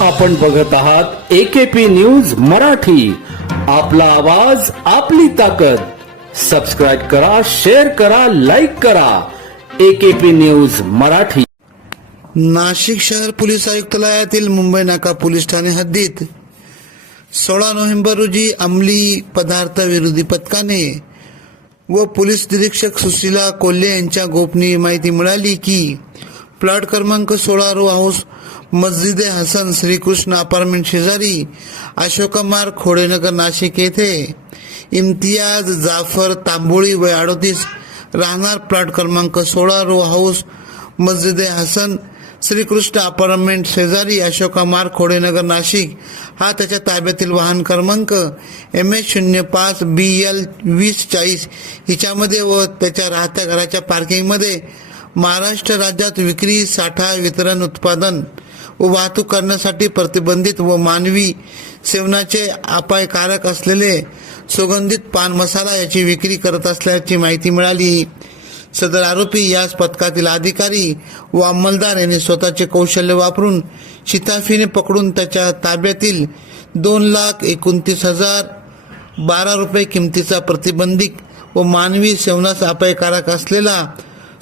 आपण बघत आहात एकेपी न्यूज मराठी. आपला आवाज आपली ताकद. सबस्क्राईब करा शेअर करा लाईक करा. AKP news Marathi. नाशिक शहर पोलीस आयुक्तालयातील मुंबई नाका पोलीस ठाणे हद्दीत सोळा नोव्हेंबर रोजी अंमली पदार्थ विरोधी पथकाने व पोलीस निरीक्षक सुशीला कोल्हे यांच्या गोपनीय माहिती मिळाली की प्लॉट क्रमांक सोळा row house Masjide Hasan Shrikrishna apartment शेजारी अशोका मार्ग खोडेनगर नाशिक येथे. इम्तियाज जाफर तांबोळी वय अडोतीस राहणार प्लॉट क्रमांक सोळा row house Masjide Hasan Shrikrishna apartment शेजारी अशोका मार्ग खोडेनगर नाशिक. हा त्याच्या ताब्यातील वाहन क्रमांक एम एच शून्य पाच बी एल वीस चाळीस. हिच्यामध्ये व त्याच्या राहत्या घराच्या पार्किंगमध्ये महाराष्ट्र राज्यात विक्री साठा वितरण उत्पादन व वाहतूक करण्यासाठी प्रतिबंधित व मानवी सेवनाचे अपायकारक असलेले सुगंधित पान मसाला याची विक्री करत असल्याची माहिती मिळाली. सदर आरोपी याच पथकातील अधिकारी व अंमलदार यांनी स्वतःचे कौशल्य वापरून शिताफीने पकडून त्याच्या ताब्यातील दोन लाख एकोणतीस हजार बारा रुपये किमतीचा प्रतिबंधित व मानवी सेवनास अपायकारक असलेला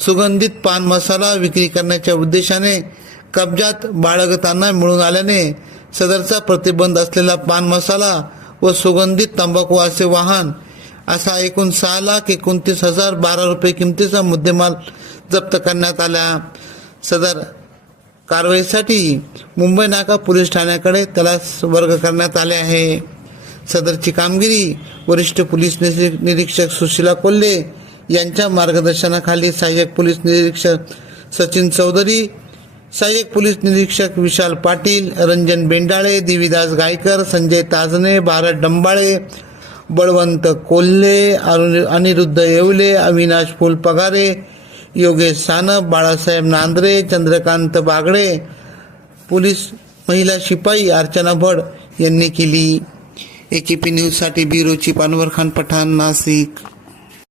सुगंधित पान मसाला विक्री करण्याच्या उद्देशाने कब्जात बाळगताना मिळून आल्याने सदरचा प्रतिबंध असलेला पान मसाला व सुगंधित तंबाखू असे वाहन असा एकूण सहा लाख एकोणतीस हजार बारा रुपये किमतीचा मुद्देमाल जप्त करण्यात आला. सदर कारवाईसाठी मुंबई नाका पोलीस ठाण्याकडे त्याला वर्ग करण्यात आले आहे. सदरची कामगिरी वरिष्ठ पोलीस निरी- निरीक्षक सुशीला कोल्हे यांच्या मार्गदर्शनाखाली सहाय्यक पोलीस निरीक्षक सचिन चौधरी सहाय्यक पोलीस निरीक्षक विशाल पाटील रंजन बेंडाळे देवीदास गायकर संजय ताजने भारत डंबाळे बळवंत कोल्हे अनिरुद्ध येवले अविनाश फुलपगारे योगेश सानप बाळासाहेब नांद्रे चंद्रकांत बागडे पोलीस महिला शिपाई अर्चना भड यांनी केली. एकेपी न्यूजसाठी ब्युरो पानवर खान पठाण नाशिक.